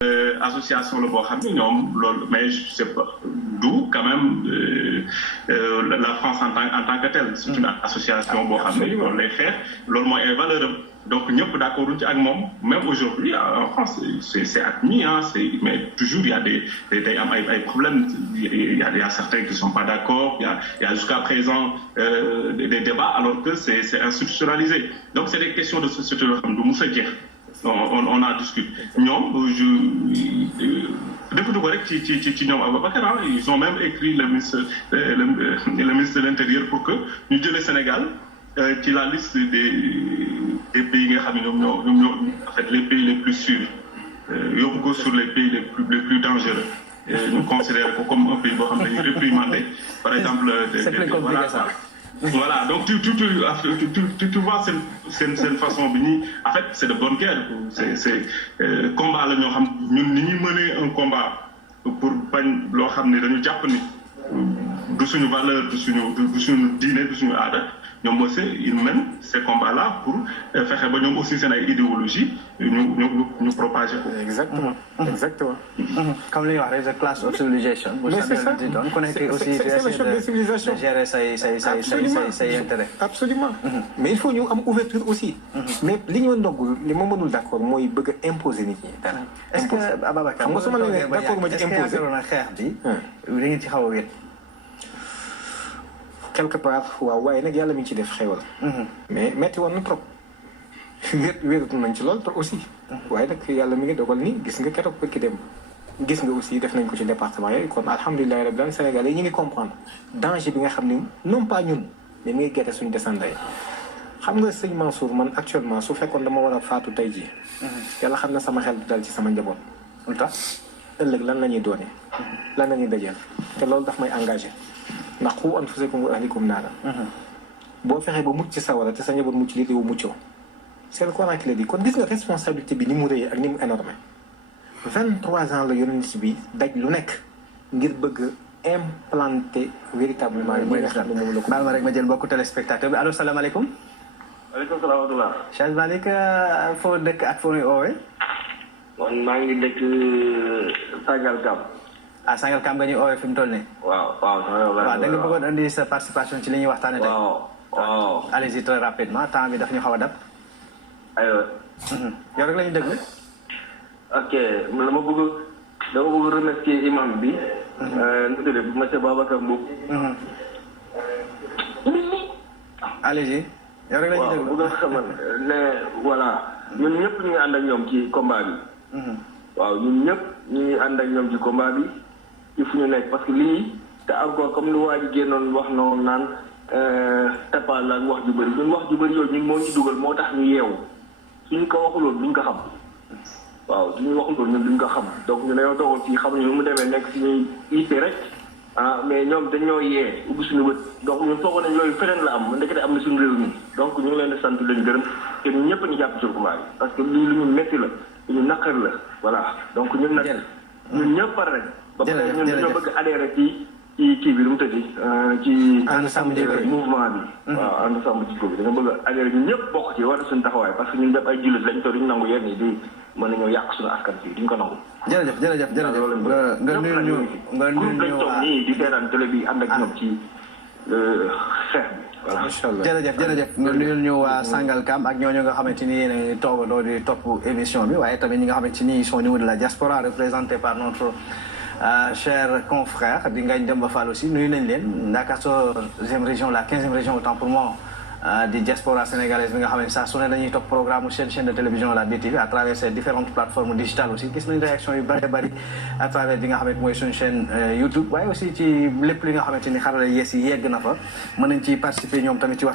association la boo xam ne ñoom loolu mais je sais pas d'où quand même la France en tant que telle c'est une association boo xam ne loolu lay xeex loolu mooy ay valeur am donc ñëpp d'accord ci ak moom même aujourd'hui en France c'est admis mais toujours il y a day am ay problèmes il y a certains qui sont pas d'accord il y a jusqu'à présent des débats alors que c'est institutionnalisé donc c'est des questions de société yoo xam ne du mës a jeex on en discute ñoom defuñu ko rek ci ñoom Ababacar ils ont même écrit le ministre de l'Intérieur pour que ñu jëlee Sénégal ci la liste des pays nga xam ne ñoom ñoo en fait les pays les plus sûrs yóbbu ko sur les pays les plus dangereux ñu considérer ko comme un pays boo xam ne dañuy réprimander par exemple voilà donc tu vois seen façon bi ñuy en fait c'est de bonne guerre c'est combat la ñoo xam ñun ni ñuy mener un combat pour bañ loo xam ne dañu jàpp ni du suñu valeur du suñu diine du suñu aada ñoom aussi ils mènent ces combats là pour fexe ba ñoom aussi seen ay idéologie ñu propager ko. exactement. comme li ñuy wax rek the class of civilisation. mais c'est ça c'est le choc des civilisations. de gérer say intérêt. absolument mais il faut ñu am ouverture aussi. mais li ñu ma mënul d'accord mooy bëgg a imposer nit ñi dara. est-ce que Ababacar xam nga su ma la nee d'accord ma ci imposer xeex bi. da ngeen ci xaw a wét. quelque part waaw waaye nag yàlla mi ngi ci def xewal. mais metti woon na trop. wéeratu nañ ci lool trop aussi. waaye nag yàlla mi ngi dogal ni gis nga keroog bëkki dem gis nga aussi def nañ ko ci département yooyu kon alhamdulilah rabbil alamin Sénégalais yi ñu ngi comprendre danger bi nga xam ni non pas ñun mais mi ngi gerte suñu descendants yi. xam nga sëñ Mansour man actuellement su fekkoon dama war a faatu tey jii. yàlla xam na sama xel du dal ci sama njaboot. lu tax ëllëg lan la ñuy doone lan la ñuy dajeel te loolu daf may engagé. ndax qu anfusakum wa ahlikum naara. boo fexee ba mucc ci sawara te sa njaboot mucc li yow muccoo. c'est le Coran qui le dit kon gis nga responsabilité bi ni mu rëyee ak ni mu énorme 23 ans la yonent bi daj lu nekk ngir bëgg implanter véritablement li nga xam ne moom la ko. baal ma rek ma jël mbokku téléspectateur bi allo salaamaaleykum. waaleykum salaam wa rahmatulah. Cheikh Malick foo dëkk ak foo ñuy oowee. man maa ngi dëkk Sangalkam. Sangalkam nga ñuy oowee fi mu toll nii. waaw da nga bëggoon indi sa participation ci li ñuy waxtaanee tey. waaw. allez-y très rapidement temps bi daf ñu xaw a dab. aywa. yow rek la ñu déglu. ok dama bëgg remercier imam bi. nu tudd monsieur Babacar Mboup. allez-y. yow rek la ñu déglu waaw bëgg xamal ne voilà ñun ñëpp ñu ngi ànd ak ñoom ci combat bi. waaw ñun ñëpp ñu ngi ànd ak ñoom ci combat bi ci fu ñu nekk parce que lii te encore comme lu waa ji génnoon wax noonu naan tapal la ak wax ju bëri ñun wax ju bëri yooyu ñun moo ñu dugal moo tax ñu yeewu suñu ko waxuloon duñ ko xam waaw suñu waxuloon ñun duñ ko xam donc ñu dañoo toogoon fii xamuñu nu mu demee nekk suñuy yitte rek mais ñoom dañoo yee ubbi suñu bët donc ñun foogoon nañ yooyu feneen la am ndekete am na suñu réew mi donc ñu ngi leen di sant leen gërëm te ñun ñëpp ñu jàpp ci combat bi parce que lii lu ñu métti la lu ñu naqar la voilà donc ñun nag ñun ñëpp par rek ba pare ñun dañoo bëgg adhérer ci kii bi lu mu tëddi ci mouvement bi waaw ànd sàmm jikko bi dañoo bëgg adhérer ñun ñëpp bokk ci war suñu taxawaay parce que ñun def ay jullit lañ to duñu nangu yenn yi di mën nañoo yàq suñu askan fii duñ ko nangu jërëjëf nga nuyu ñu lañ toog nii di seetaan télé bi ànd ak ñoom ci xeex bi voilà jërëjëf nga nuyul ñu waa Sangalkam ak ñooñu nga xamante ni yéen toogandoo di topp émission bi waaye tamit ñi nga xamante ni ils sont au niveau de la diaspora représentés par notre cher confrère di Ngagne Demba Fall aussi nuyu nañ leen la 14e région la 15e région autant pour moi di diaspora sénégalaise bi nga xam ne saa su ne dañuy topp programme chaîne de télévision la DTV à travers ces différentes plateformes digitales aussi gis nañ réaction yu bëri à travers li nga xamante mooy suñu chaîne YouTube waaye aussi ci lépp li nga xamante ni xarala yees yi yegg na fa mën nañ ci participer ñoom tamit ci wax